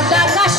Adana